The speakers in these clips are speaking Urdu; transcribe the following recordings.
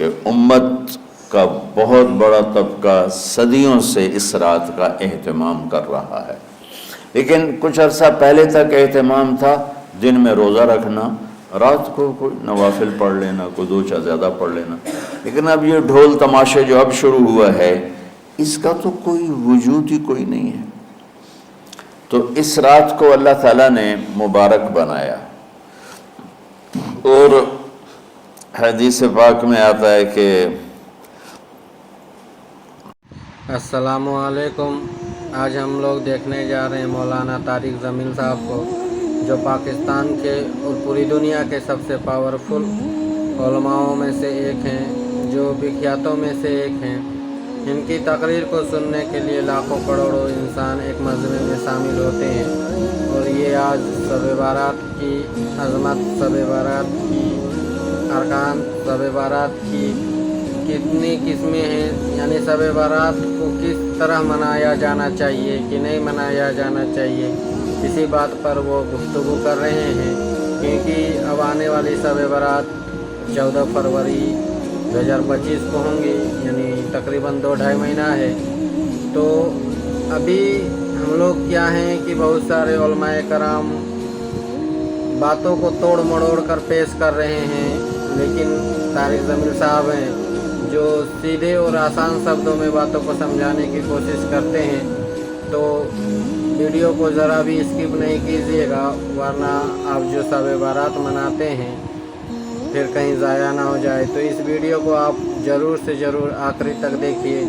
کہ امت کا بہت بڑا طبقہ صدیوں سے اس رات کا اہتمام کر رہا ہے، لیکن کچھ عرصہ پہلے تک اہتمام تھا دن میں روزہ رکھنا، رات کو کوئی نوافل پڑھ لینا، کوئی دو چار زیادہ پڑھ لینا، لیکن اب یہ ڈھول تماشے جو اب شروع ہوا ہے اس کا تو کوئی وجود ہی کوئی نہیں ہے۔ تو اس رات کو اللہ تعالیٰ نے مبارک بنایا، اور حدیث پاک میں آتا ہے کہ السلام علیکم۔ آج ہم لوگ دیکھنے جا رہے ہیں مولانا طارق جمیل صاحب کو، جو پاکستان کے اور پوری دنیا کے سب سے پاورفل علماؤں میں سے ایک ہیں، جو بخیاتوں میں سے ایک ہیں۔ ان کی تقریر کو سننے کے لیے لاکھوں کروڑوں انسان ایک مجمع میں شامل ہوتے ہیں، اور یہ آج شب بارات کی عظمت، شب بارات کی ارکان، شب بارات کی کتنی قسمیں ہیں، یعنی شب بارات کو کس طرح منایا جانا چاہیے کہ نہیں منایا جانا چاہیے، اسی بات پر وہ گفتگو کر رہے ہیں، کیونکہ اب آنے والی شب بارات 14 فروری 2025 کو ہوں گی، یعنی تقریباً 2-2.5 مہینہ ہے۔ تو ابھی ہم لوگ کیا ہیں کہ بہت سارے علماء کرام باتوں کو توڑ مڑوڑ کر پیش کر رہے ہیں، لیکن طارق جمیل صاحب ہیں جو سیدھے اور آسان شبدوں میں باتوں کو سمجھانے کی کوشش کرتے ہیں۔ تو ویڈیو کو ذرا بھی اسکپ نہیں کیجیے گا، ورنہ آپ جو شب بارات مناتے ہیں پھر کہیں ضائع نہ ہو جائے۔ تو اس ویڈیو کو آپ ضرور سے ضرور آخری تک دیکھیے،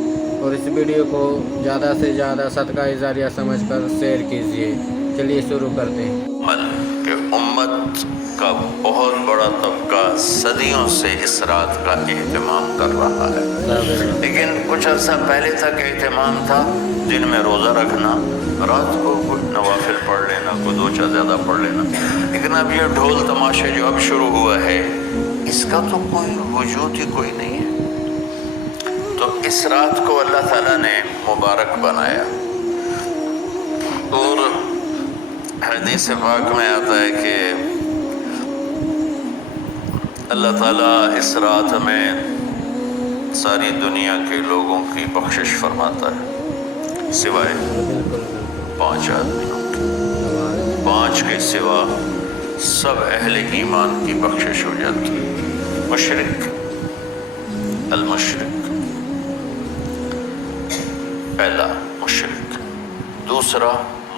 اور اس ویڈیو کو زیادہ سے زیادہ صدقہ جاریہ سمجھ کر شیئر کیجیے۔ چلیے شروع کرتے ہیں۔ کہ امت کا بہت بڑا طبقہ صدیوں سے اس رات کا اہتمام کر رہا ہے، لیکن کچھ عرصہ پہلے تک اہتمام تھا دن میں روزہ رکھنا، رات کو کوئی نوافل پڑھ لینا، کوئی دو چار زیادہ پڑھ لینا، لیکن اب یہ ڈھول تماشے جو اب شروع ہوا ہے اس کا تو کوئی وجود ہی کوئی نہیں ہے۔ تو اس رات کو اللہ تعالیٰ نے مبارک بنایا، اور حدیث پاک میں آتا ہے کہ اللہ تعالیٰ اس رات میں ساری دنیا کے لوگوں کی بخشش فرماتا ہے، سوائے 5 آدمیوں کی، 5 کے سوا سب اہل ایمان کی بخشش ہو جاتی ہے۔ مشرک، المشرک، پہلا مشرک، دوسرا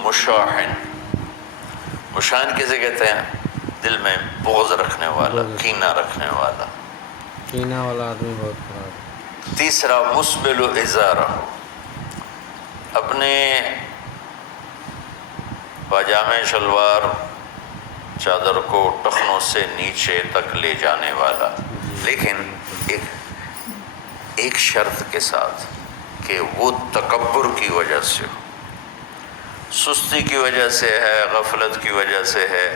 مشاحن۔ مشاحن کسے کہتے ہیں؟ دل میں بغض رکھنے والا، کینہ رکھنے والا، کینہ والا آدمی بہت خراب۔ تیسرا مسبل ازارہ، اپنے پاجامے شلوار چادر کو ٹخنوں سے نیچے تک لے جانے والا، لیکن ایک شرط کے ساتھ کہ وہ تکبر کی وجہ سے ہو، سستی کی وجہ سے ہے، غفلت کی وجہ سے ہے۔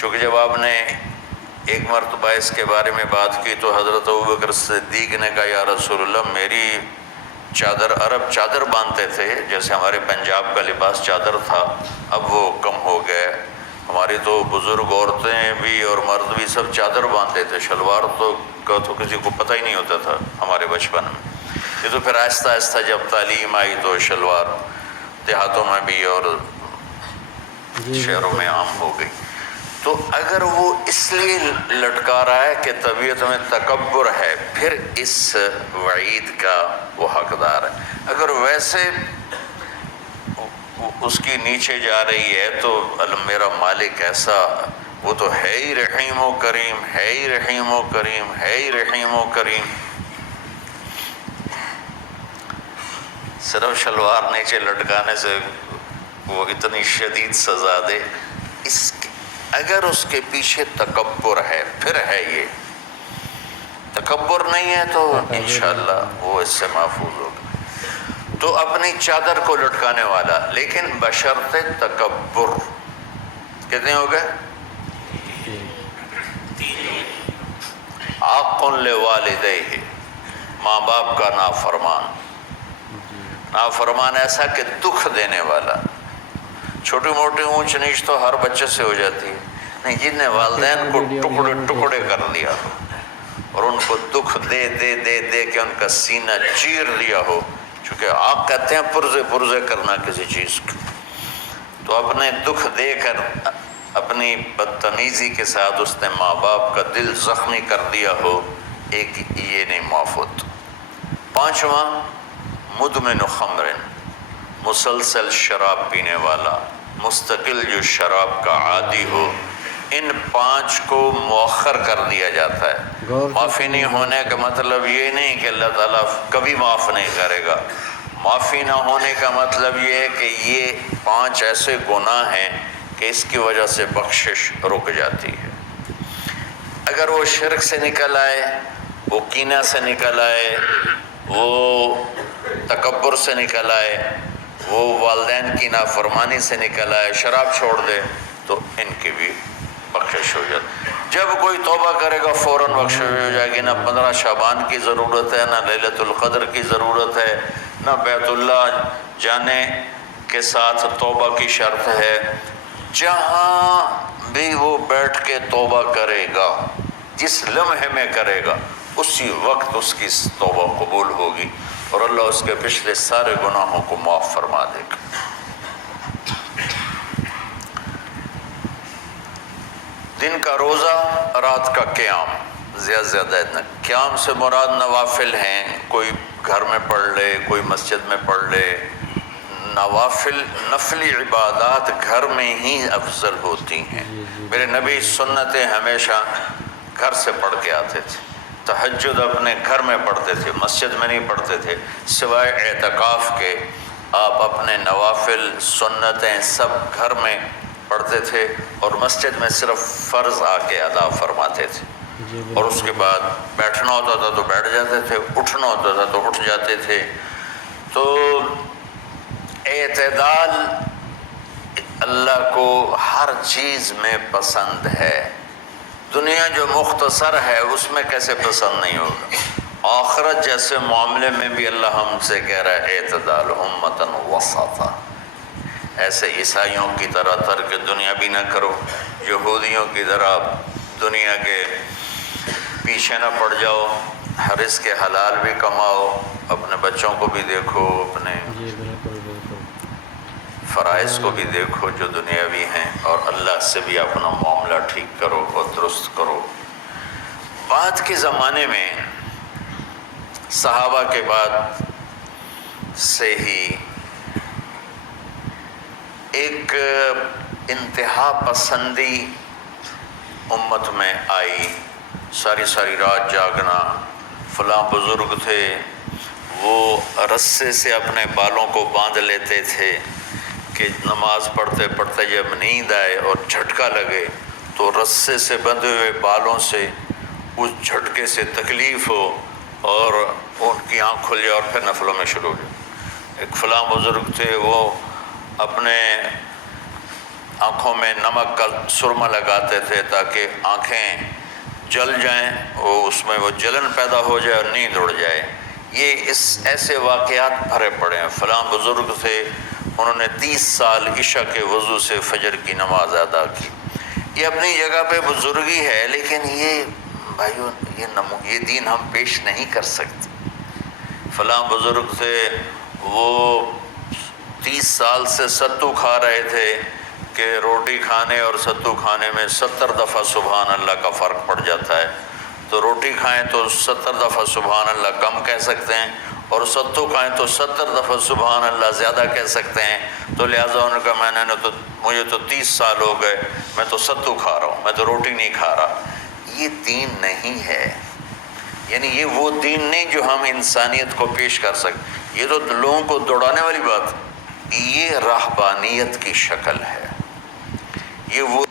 چونکہ جب آپ نے ایک مرتبہ اس کے بارے میں بات کی تو حضرت ابوبکر صدیق نے کہا یا رسول اللہ، میری چادر، عرب چادر باندھتے تھے جیسے ہمارے پنجاب کا لباس چادر تھا، اب وہ کم ہو گئے، ہماری تو بزرگ عورتیں بھی اور مرد بھی سب چادر باندھتے تھے، شلوار تو کسی کو پتہ ہی نہیں ہوتا تھا ہمارے بچپن میں۔ یہ تو پھر آہستہ آہستہ جب تعلیم آئی تو شلوار دیہاتوں میں بھی اور شہروں میں عام ہو گئی۔ تو اگر وہ اس لیے لٹکا رہا ہے کہ طبیعت میں تکبر ہے، پھر اس وعید کا وہ حقدار ہے۔ اگر ویسے اس کی نیچے جا رہی ہے تو میرا مالک ایسا، وہ تو ہے ہی رحیم و کریم، ہے ہی رحیم و کریم، ہے ہی رحیم و کریم، صرف شلوار نیچے لٹکانے سے وہ اتنی شدید سزا دے، اگر اس کے پیچھے تکبر ہے، پھر ہے یہ تکبر نہیں ہے تو انشاءاللہ وہ اس سے محفوظ ہوگا۔ تو اپنی چادر کو لٹکانے والا، لیکن بشرط تکبر، کتنے ہو گئے؟ عاق لوالدیہ، ماں باپ کا نافرمان، نافرمان ایسا کہ دکھ دینے والا۔ چھوٹی موٹی اونچ نیچ تو ہر بچے سے ہو جاتی ہے، نہیں، جن نے والدین کو ٹکڑے ٹکڑے کر دیا اور ان کو دکھ دے دے دے دے کے ان کا سینہ چیر دیا ہو، چونکہ آگ کہتے ہیں پرزے پرزے کرنا کسی چیز کو، تو اپنے دکھ دے کر اپنی بدتمیزی کے ساتھ اس نے ماں باپ کا دل زخمی کر دیا ہو، ایک یہ نہیں معاف ہوتا۔ پانچواں، مدمن خمر، مسلسل شراب پینے والا، مستقل جو شراب کا عادی ہو، ان پانچ کو مؤخر کر دیا جاتا ہے۔ معافی نہیں ہونے کا مطلب یہ نہیں کہ اللہ تعالیٰ کبھی معاف نہیں کرے گا، معافی نہ ہونے کا مطلب یہ ہے کہ یہ پانچ ایسے گناہ ہیں کہ اس کی وجہ سے بخشش رک جاتی ہے۔ اگر وہ شرک سے نکل آئے، وہ کینہ سے نکل آئے، وہ تکبر سے نکل آئے، وہ والدین کی نافرمانی سے نکل آئے، شراب چھوڑ دے، تو ان کی بھی بخشش ہو جاتی۔ جب کوئی توبہ کرے گا فوراً بخشش ہو جائے گی۔ نہ 15 شعبان کی ضرورت ہے، نہ لیلۃ القدر کی ضرورت ہے، نہ بیت اللہ جانے کے ساتھ توبہ کی شرط ہے۔ جہاں بھی وہ بیٹھ کے توبہ کرے گا، جس لمحے میں کرے گا، اسی وقت اس کی توبہ قبول ہوگی اور اللہ اس کے پچھلے سارے گناہوں کو معاف فرما دے گا۔ دن کا روزہ، رات کا قیام، زیادہ سے زیادہ اتنا۔ قیام سے مراد نوافل ہیں، کوئی گھر میں پڑھ لے، کوئی مسجد میں پڑھ لے۔ نوافل، نفلی عبادات گھر میں ہی افضل ہوتی ہیں۔ میرے نبی سنتیں ہمیشہ گھر سے پڑھ کے آتے تھے۔ تہجد اپنے گھر میں پڑھتے تھے، مسجد میں نہیں پڑھتے تھے، سوائے اعتکاف کے آپ اپنے نوافل سنتیں سب گھر میں پڑھتے تھے، اور مسجد میں صرف فرض آ کے ادا فرماتے تھے۔ اور اس کے بعد بیٹھنا ہوتا تھا تو بیٹھ جاتے تھے، اٹھنا ہوتا تھا تو اٹھ جاتے تھے۔ تو اعتدال اللہ کو ہر چیز میں پسند ہے۔ دنیا جو مختصر ہے اس میں کیسے پسند نہیں ہوگا؟ آخرت جیسے معاملے میں بھی اللہ ہم سے کہہ رہا ہے اعتدال، امتن وسطا۔ ایسے عیسائیوں کی طرح ترک دنیا بھی نہ کرو، یہودیوں کی طرح دنیا کے پیچھے نہ پڑ جاؤ، رزق کے حلال بھی کماؤ، اپنے بچوں کو بھی دیکھو، اپنے فرائض کو بھی دیکھو جو دنیاوی ہیں، اور اللہ سے بھی اپنا معاملہ ٹھیک کرو اور درست کرو۔ بعد کے زمانے میں صحابہ کے بعد سے ہی ایک انتہا پسندی امت میں آئی، ساری ساری رات جاگنا۔ فلاں بزرگ تھے، وہ رسے سے اپنے بالوں کو باندھ لیتے تھے کہ نماز پڑھتے پڑھتے جب نیند آئے اور جھٹکا لگے تو رسے سے بندھے ہوئے بالوں سے اس جھٹکے سے تکلیف ہو اور ان کی آنکھ کھل جائے اور پھر نفلوں میں شروع ہو جائے۔ ایک فلاں بزرگ تھے، وہ اپنے آنکھوں میں نمک کا سرما لگاتے تھے تاکہ آنکھیں جل جائیں، اس میں وہ جلن پیدا ہو جائے اور نیند اڑ جائے۔ یہ ایسے واقعات بھرے پڑے ہیں۔ فلاں بزرگ تھے، انہوں نے 30 سال عشاء کے وضو سے فجر کی نماز ادا کی۔ یہ اپنی جگہ پہ بزرگی ہے، لیکن یہ بھائیو یہ دین ہم پیش نہیں کر سکتے۔ فلاں بزرگ تھے، وہ 30 سال سے ستو کھا رہے تھے کہ روٹی کھانے اور ستو کھانے میں 70 دفعہ سبحان اللہ کا فرق پڑ جاتا ہے۔ تو روٹی کھائیں تو 70 دفعہ سبحان اللہ کم کہہ سکتے ہیں، اور ستو کھائیں تو 70 دفعہ سبحان اللہ زیادہ کہہ سکتے ہیں۔ تو لہٰذا ان کا مجھے تو 30 سال ہو گئے، میں تو ستو کھا رہا ہوں، میں تو روٹی نہیں کھا رہا۔ یہ دین نہیں ہے، یعنی یہ وہ دین نہیں جو ہم انسانیت کو پیش کر سکتے۔ یہ تو لوگوں کو دوڑانے والی بات، یہ رہبانیت کی شکل ہے۔ یہ وہ